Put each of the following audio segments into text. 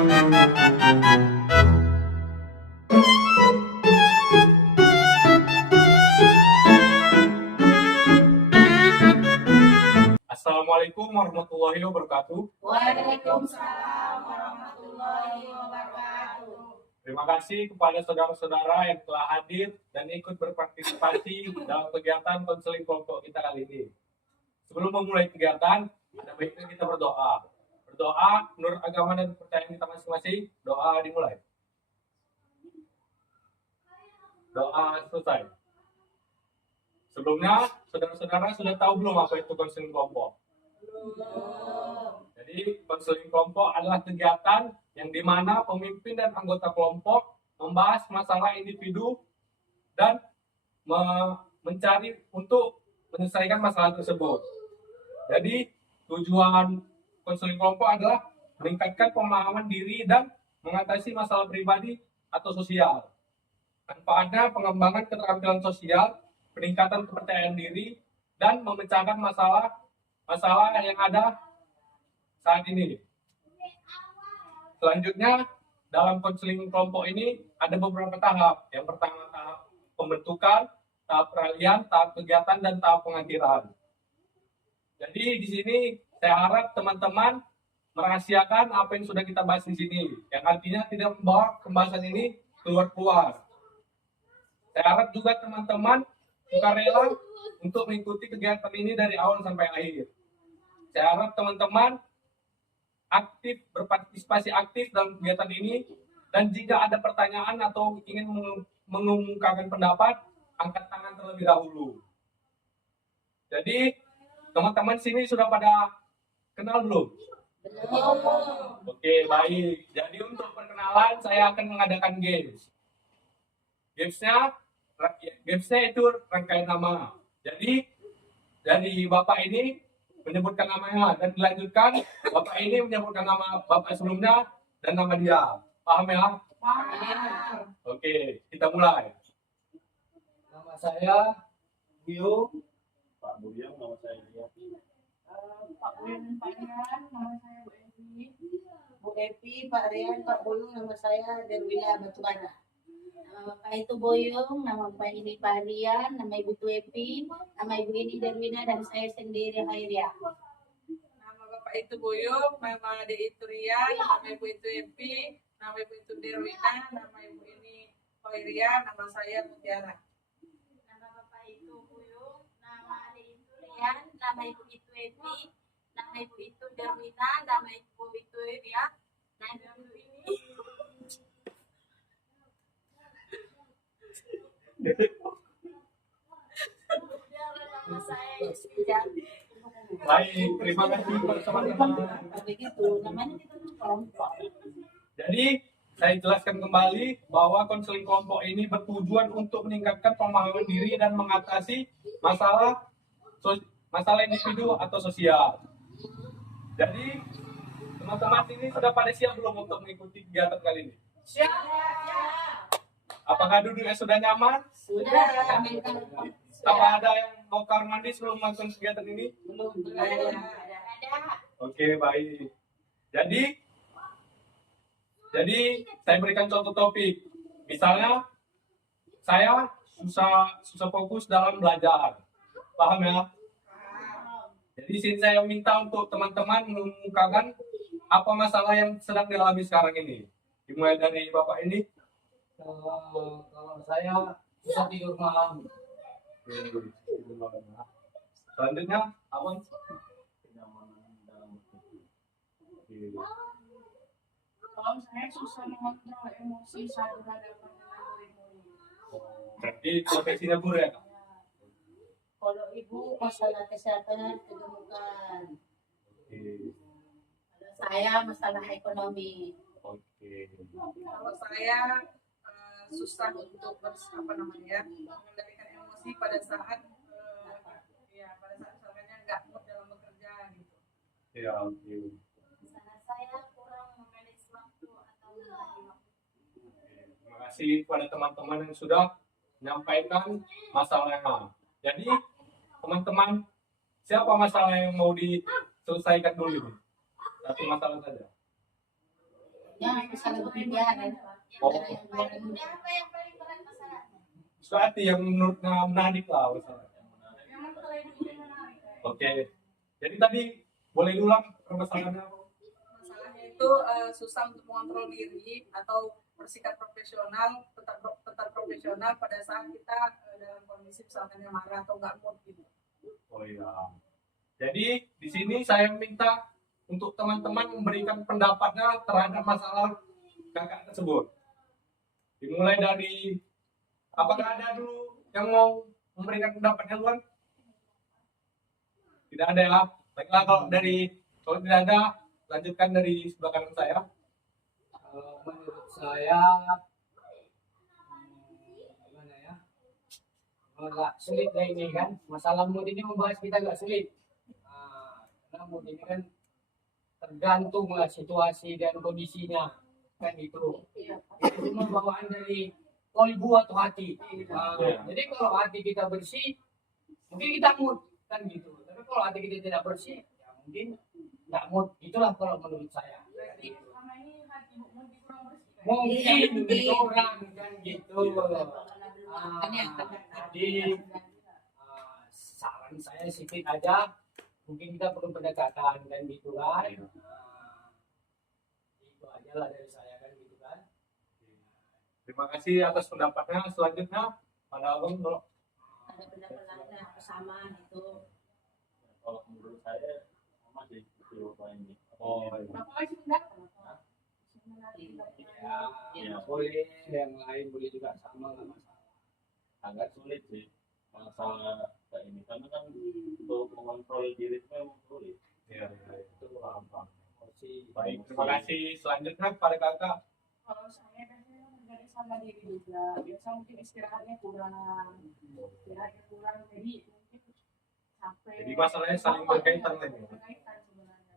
Assalamualaikum warahmatullahi wabarakatuh. Waalaikumsalam warahmatullahi wabarakatuh. Terima kasih kepada saudara-saudara yang telah hadir dan ikut berpartisipasi dalam kegiatan konseling kelompok kita kali ini. Sebelum memulai kegiatan, ada baiknya kita berdoa. Berdoa menurut agama dan kepercayaan kita masing-masing. Doa dimulai. Doa selesai. Sebelumnya, saudara-saudara sudah tahu belum apa itu konseling kelompok? Jadi, konseling kelompok adalah kegiatan yang dimana pemimpin dan anggota kelompok membahas masalah individu dan mencari untuk menyelesaikan masalah tersebut. Jadi, tujuan konseling kelompok adalah meningkatkan pemahaman diri dan mengatasi masalah pribadi atau sosial. Manfaatnya pengembangan keterampilan sosial, peningkatan kepercayaan diri, dan memecahkan masalah yang ada saat ini. Selanjutnya, dalam konseling kelompok ini ada beberapa tahap. Yang pertama tahap pembentukan, tahap peralihan, tahap kegiatan, dan tahap pengakhiran. Jadi di sini saya harap teman-teman merahasiakan apa yang sudah kita bahas di sini, yang artinya tidak membawa pembahasan ini keluar-keluar. Saya harap juga teman-teman sukarela untuk mengikuti kegiatan ini dari awal sampai akhir. Saya harap teman-teman aktif, berpartisipasi aktif dalam kegiatan ini, dan jika ada pertanyaan atau ingin mengumumkakan pendapat, angkat tangan terlebih dahulu. Jadi, teman-teman sini sudah pada kenal belum? Oke, baik. Jadi untuk perkenalan, saya akan mengadakan games. Gamesnya itu rangkaian nama. Jadi, dari Bapak ini menyebutkan namanya, dan dilanjutkan Bapak ini menyebutkan nama Bapak sebelumnya dan nama dia. Paham ya? Paham. Oke, kita mulai. Nama saya Bio. Pak Budiang, nama saya Dia. Pak Rian, nama saya Bu Evi. Bu Evi, Pak Rian, Pak Bulung, nama saya Derwina Batubara. Nama Bapak itu Boyong, nama Bapak ini Pak Rian, nama Ibu Tu Evi, nama Ibu ini Derwina, dan saya sendiri Khairia. Nama Bapak itu Boyong, nama Adik itu Rian, nama Ibu itu Evi, nama Ibu itu Derwina, nama Ibu ini Khairia, nama saya Mutiara. Nama Bapak itu Boyong, nama Adik itu Rian, nama Ibu itu Evi, nama Ibu itu Derwina, nama Ibu itu Khairia, nama Ibu ini nama saya Isrijan. Baik, terima kasih teman-teman. Begitu, namanya kita kelompok. Jadi, saya jelaskan kembali bahwa konseling kelompok ini bertujuan untuk meningkatkan pemahaman diri dan mengatasi masalah individu atau sosial. Jadi, teman-teman ini sudah pada siap belum untuk mengikuti kegiatan kali ini? Siap. Apakah duduknya sudah nyaman? Sudah. Apa ada yang mau kamar mandi sebelum melakukan kegiatan ini? Belum. Ada. Oke, baik. Jadi saya berikan contoh topik. Misalnya, saya susah fokus dalam belajar. Paham ya? Jadi sini saya minta untuk teman-teman mengumumkakan apa masalah yang sedang dialami sekarang ini. Dimulai dari Bapak ini. Kalau saya bisa tidur malam. Selanjutnya, apa? Kalau saya susah mengontrol emosi saat berhadapan dengan murid-murid. Berarti profesinya guru ya? Kalau ibu masalah kesehatan kegemukan. Kalau saya masalah ekonomi. Oke. Kalau saya susah untuk mengendalikan emosi pada saat misalnya nggak mood dalam bekerja gitu. Ya, oke. Masalah saya kurang memanage waktu atau membagi waktu. Terima kasih kepada teman-teman yang sudah menyampaikan masalahnya. Jadi, teman-teman, siapa masalah yang mau diselesaikan dulu ini? Satu masalah saja. Ya, masalah kebijakan. Oh. Yang paling mudah apa yang paling berat masalahnya? Berarti yang menurutnya menarik lah masalahnya. Oke. Jadi tadi boleh ulang permasalahannya apa? Masalahnya itu susah untuk mengontrol diri atau bersikap profesional, tetap profesional pada saat kita dalam kondisi misalnya marah atau nggak mood gitu. Oh iya. Jadi di sini saya minta untuk teman-teman memberikan pendapatnya terhadap masalah kakak tersebut. Dimulai dari apakah ada dulu yang mau memberikan pendapatnya duluan? Tidak ada ya. Baiklah kalau tidak ada, lanjutkan dari sebelah kanan saya. Menurut saya gimana ya, agak sulit lah ini kan, masalah mood ini membahas kita agak sulit. Karena mood ini kan tergantung lah situasi dan kondisinya kan itu. Itu cuma bawaan dari kolbu atau hati. Jadi kalau hati kita bersih mungkin kita mood kan gitu, tapi kalau hati kita tidak bersih ya mungkin nggak mood. Itulah kalau menurut saya. Mungkin orang kan gitu. Jadi saran saya sedikit aja, mungkin kita perlu pendekatan kan gitu kan. Itu aja lah dari saya kan gitu kan. Terima kasih atas pendapatnya. Selanjutnya pada Abang kalau Ada pendapat lain apa sama gitu. Kalau menurut saya sama sih itu ini. oh iya. Bapak masih pendapat? Ya, boleh yang lain boleh juga sama nggak masalah. Agak sulit sih masalah kayak ini karena kan untuk mengontrol diri itu memang sulit. Iya, itu paham. Baik. Terima kasih. Selanjutnya kepada kakak. Kalau saya biasanya terjadi sama diri juga, biasa mungkin istirahatnya kurang, jadi mungkin capek. Jadi masalahnya saling berkaitan lagi. Berkaitan sebenarnya.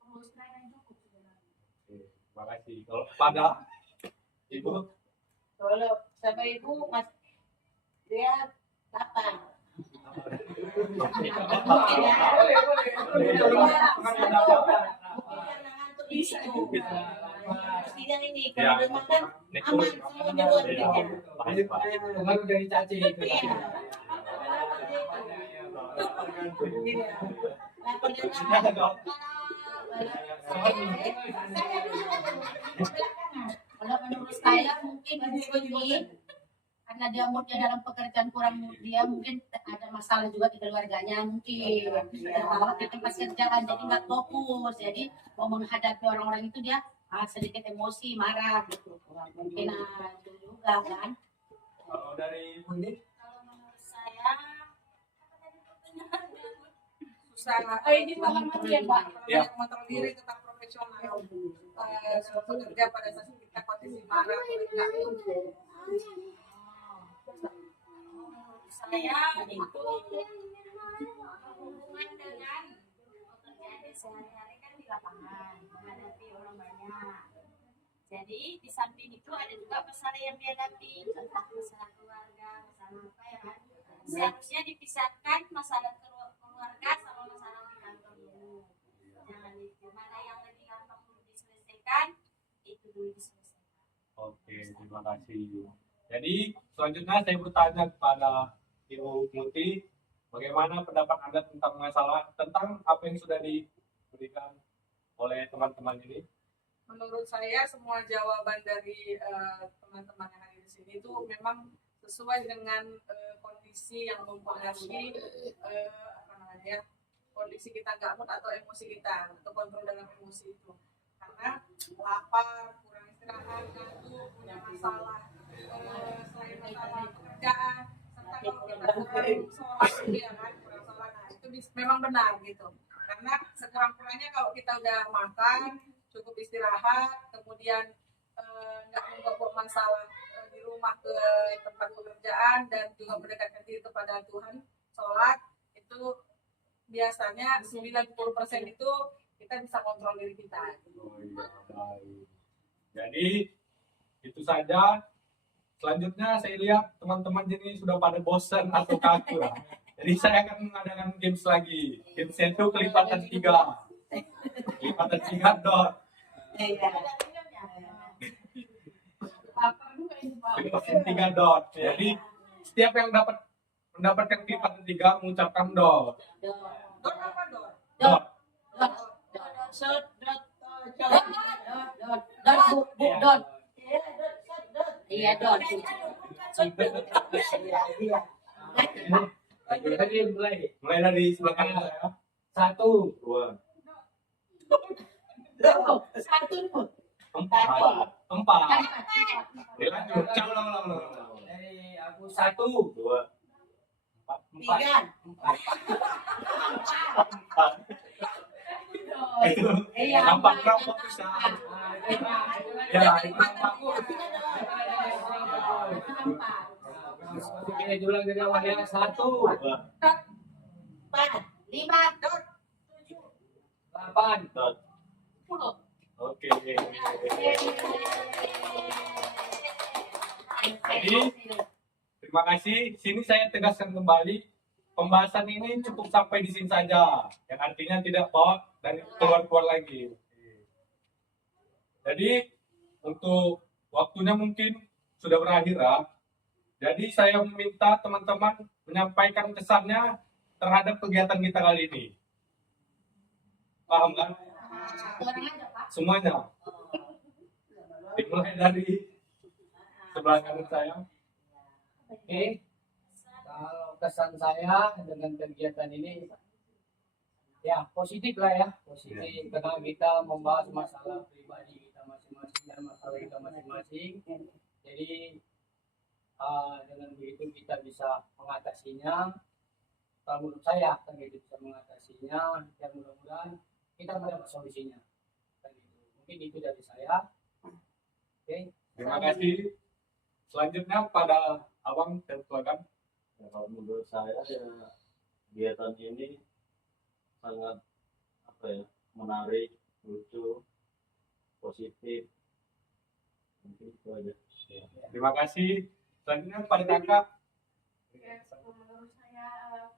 Perlu istirahat yang cukup sebenarnya. Terima kasih. Kalau pada Ibu, Kalau sama ibu mas dia 8. Mungkin ya. Mungkin karena ngantuk di situ. Sidang ini kalau udah makan aman semua duluan kerja. Pengaruh dari caci itu. Iya. Lapar dan lapar. Kalau menurut saya mungkin ibu ini karena dia moodnya dalam pekerjaan kurang mood, dia mungkin ada masalah juga di keluarganya mungkin bahwa di tempat kerjaan jadi nggak fokus, jadi mau menghadapi orang-orang itu dia sedikit emosi marah gitu mungkin itu juga kan. kalau dari Ibu ini, Kalau menurut saya Susah. Ini pengalaman ya Pak. Ya. Mengontrol diri tetap profesional. Suatu kerja pada saat kita kondisi marah, enggak saya itu hubungan dengan pekerjaan sehari-hari kan di lapangan menghadapi orang banyak. Jadi di samping itu ada juga masalah yang dihadapi, entah masalah keluarga, masalah apa ya kan. Seharusnya dipisahkan masalah keluarga sama masalah di kantor dulu. Jangan itu mana yang lebih gampang dulu diselesaikan itu dulu diselesaikan. oke, terima kasih. Jadi selanjutnya saya bertanya kepada Ibu Muti, bagaimana pendapat Anda tentang masalah tentang apa yang sudah diberikan oleh teman-teman ini? menurut saya semua jawaban dari teman-teman yang ada di sini itu memang sesuai dengan kondisi yang mempengaruhi apa namanya kondisi kita nggak mood atau emosi kita atau kontrol dalam emosi itu karena lapar kurang istirahat ngantuk punya masalah selain masalah pekerjaan serta kalau kita kurang sholat ya kan kurang sholat nah itu memang benar gitu karena sekurang-kurangnya kalau kita udah makan cukup istirahat, kemudian nggak membawa masalah di rumah ke tempat pekerjaan dan juga mendekatkan diri kepada Tuhan, sholat itu biasanya 90% itu kita bisa kontrol diri kita. Oh iya, baik. Jadi itu saja. Selanjutnya saya lihat teman-teman ini sudah pada bosan atau kaku. Jadi saya akan mengadakan games lagi. Games itu kelipatan 3. Kelipatan 3 dot. Iya. 3 dot. Jadi setiap yang mendapatkan klipatan 3 mengucapkan dot. Dot apa dot? Dot. Dot. Iya, dot. Jadi mulai. Mulai dari sebelah kanan saya. 1, 2, Satu. 4. Oke, lanjut. Ulang. dari aku 1, 2, 3. 4. Itu Iya, nampak bisa. Ya, itu nampak. Kita ulang dari awal ya. 1, 4, 5, 8, dot. 10. Oke. Jadi, terima kasih. Sini saya tegaskan kembali, pembahasan ini cukup sampai di sini saja. Yang artinya tidak bawa dan keluar lagi. Jadi, untuk waktunya mungkin sudah berakhir ya. Jadi, saya meminta teman-teman menyampaikan kesannya terhadap kegiatan kita kali ini. Paham kan? Orang aja, Pak. Semuanya. Dimulai dari sebelah kanan saya. Oke. Kalau kesan saya dengan kegiatan ini, ya positif lah ya, positif karena kita membahas masalah pribadi kita masing-masing dan masalah kita masing-masing. Jadi dengan begitu kita bisa mengatasinya. Kalau menurut saya kan gitu, bisa mengatasinya dan mudah-mudahan kita mendapat solusinya. Kan gitu. Mungkin itu dari saya. Oke. Terima kasih. Selanjutnya pada Abang dan silakan. Ya, kalau menurut saya ya kegiatan ini sangat menarik, lucu, positif. Mungkin itu aja. Terima kasih. Selanjutnya pada kakak. Menurut saya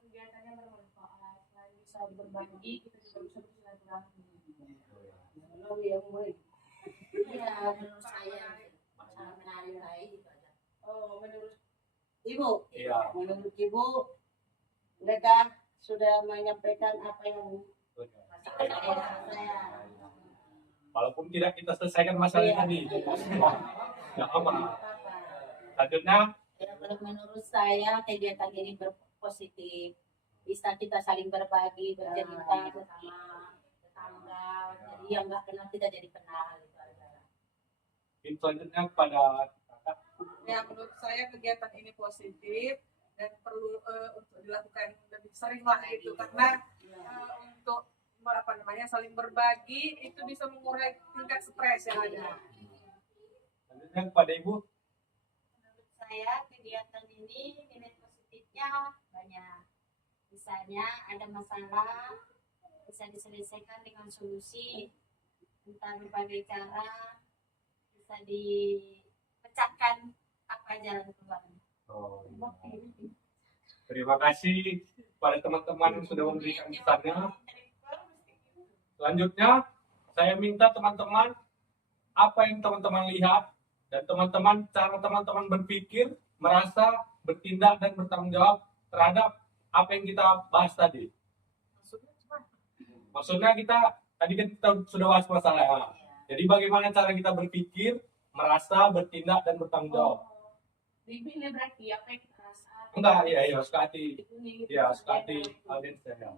kegiatannya bermanfaat, selain bisa berbagi, kita juga bisa bersilaturahmi. Iya, menurut saya sangat menarik gitu aja. Oh, menurut Ibu, Iya. menurut Ibu, mereka sudah menyampaikan apa yang saya. Walaupun tidak kita selesaikan masalah Iya. tadi. Tidak apa. Selanjutnya, Ya, menurut saya kegiatan ini berpositif. Bisa kita saling berbagi, bercerita bersama tetangga. Jadi yang nggak kenal kita jadi kenal gitu aja. selanjutnya pada kakak. ya menurut saya kegiatan ini positif dan perlu untuk dilakukan lebih sering lah gitu karena untuk saling berbagi itu bisa mengurangi tingkat stres yang ada. Selanjutnya pada ibu. Menurut saya kegiatan ini nilai positifnya banyak. Misalnya ada masalah bisa diselesaikan dengan solusi, entah berbagai cara bisa dipecahkan apa jalan keluarnya. Terima kasih pada teman-teman yang sudah memberikan pesannya. Selanjutnya, saya minta teman-teman apa yang teman-teman lihat dan cara teman-teman berpikir, merasa, bertindak dan bertanggung jawab terhadap apa yang kita bahas tadi. Maksudnya tadi kan kita sudah bahas masalah. Jadi bagaimana cara kita berpikir, merasa, bertindak dan bertanggung jawab. Ini berarti apa yang kita rasa? Enggak, iya, sekati. Ya, sekati audiens saya.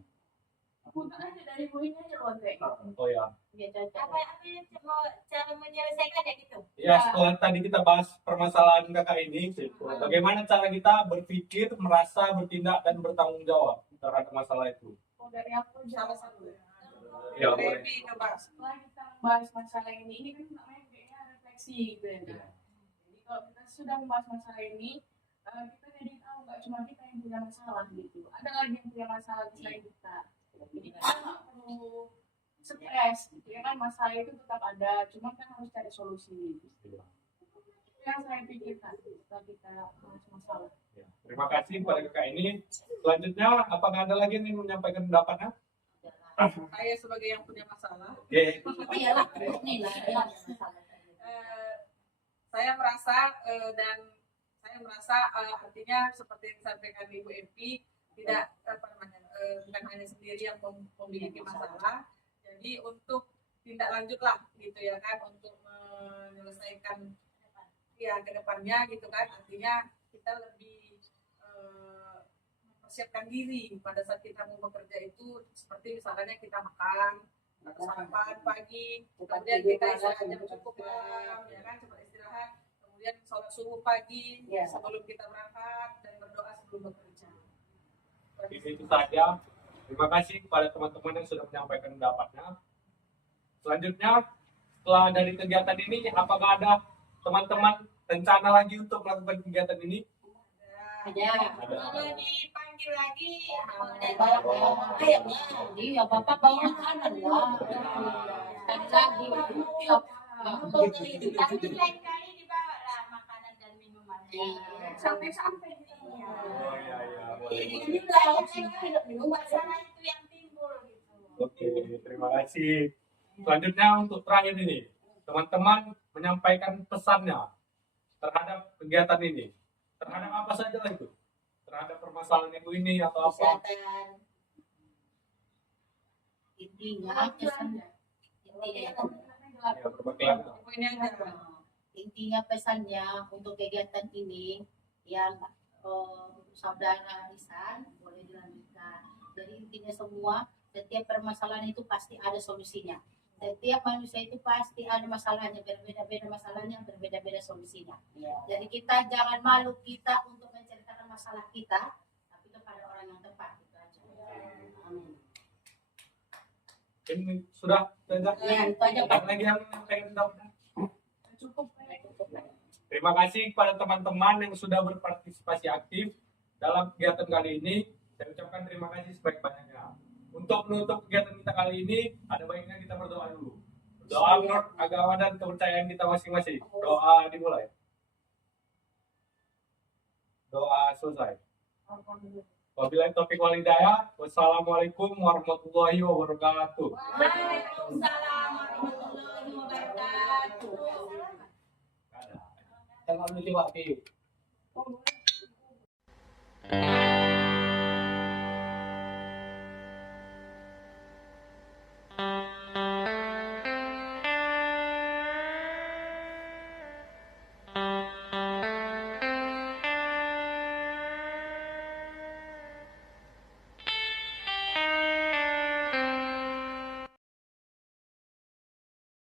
Bukan aja dari poinnya aja kontek. Oh ya. Apa yang mau cara menyelesaikan ya gitu? Ya, setelah tadi kita bahas permasalahan kakak ini, bagaimana cara kita berpikir, merasa, bertindak, dan bertanggung jawab terhadap masalah itu. Oh, dari aku Salah jawab. satu. Ya, boleh. Baby ngebahas. Setelah kita membahas masalah ini kan namanya kayaknya refleksi gitu ya. Jadi kalau kita sudah membahas masalah ini, kita jadi tahu nggak cuma kita yang punya masalah gitu. Ada lagi yang punya masalah selain kita. Jadi kita nggak perlu stres, gitu ya kan masalah itu tetap ada, cuma kan harus cari solusi. Itu yang saya pikirkan setelah kita bahas masalah. Ya, terima kasih kepada kakak ini. Selanjutnya, apakah ada lagi yang ingin menyampaikan pendapatnya? Saya sebagai yang punya masalah, Oke. Iyalah, inilah. saya merasa dan saya merasa artinya seperti yang disampaikan Ibu MP, tidak bukan hanya sendiri yang memiliki masalah. Jadi untuk tindak lanjut lah gitu ya kan, untuk menyelesaikan ya ke depannya gitu kan, artinya kita lebih mempersiapkan diri pada saat kita mau bekerja itu, seperti misalnya kita makan atau sarapan pagi, kemudian kita istirahat jam cukup malam ya kan, cepat istirahat, kemudian sholat subuh pagi sebelum kita berangkat dan berdoa sebelum bekerja. Itu saja. Terima kasih kepada teman-teman yang sudah menyampaikan pendapatnya. Selanjutnya, setelah dari kegiatan ini, apakah ada teman-teman rencana lagi untuk melakukan kegiatan ini? Ada. Kalau dipanggil lagi, Iya, Bapak bawa makanan lah. Lagi. tapi lain kali dibawa lah makanan dan minuman. Sampai-sampai. Oh iya, boleh. Ini masalah itu yang timbul gitu. Oke, terima kasih. Selanjutnya untuk terakhir ini, teman-teman menyampaikan pesannya terhadap kegiatan ini. Terhadap apa saja lah itu? Terhadap permasalahan ibu ini atau apa? Kesehatan. Intinya pesannya. Ya, berbagai Intinya pesannya untuk kegiatan ini yang saudara Risan boleh dilanjutkan. Jadi intinya semua, setiap permasalahan itu pasti ada solusinya. Setiap manusia itu pasti ada masalahnya, berbeda-beda masalahnya, berbeda-beda solusinya. Jadi kita jangan malu kita untuk menceritakan masalah kita, tapi kepada orang yang tepat. Itu aja. Amin. ini sudah saja. Ya, itu aja, Pak. Ada lagi yang pengen tahu? Cukup. Terima kasih kepada teman-teman yang sudah berpartisipasi aktif dalam kegiatan kali ini. Saya ucapkan terima kasih sebaik-banyaknya. Untuk menutup kegiatan kita kali ini, ada baiknya kita berdoa dulu. Doa menurut agama dan kepercayaan kita masing-masing. Doa dimulai. Doa selesai. Wabillahi taufiq wal hidayah. Wassalamualaikum warahmatullahi wabarakatuh. Waalaikumsalam warahmatullahi wabarakatuh. Tengok dulu Pak Pi.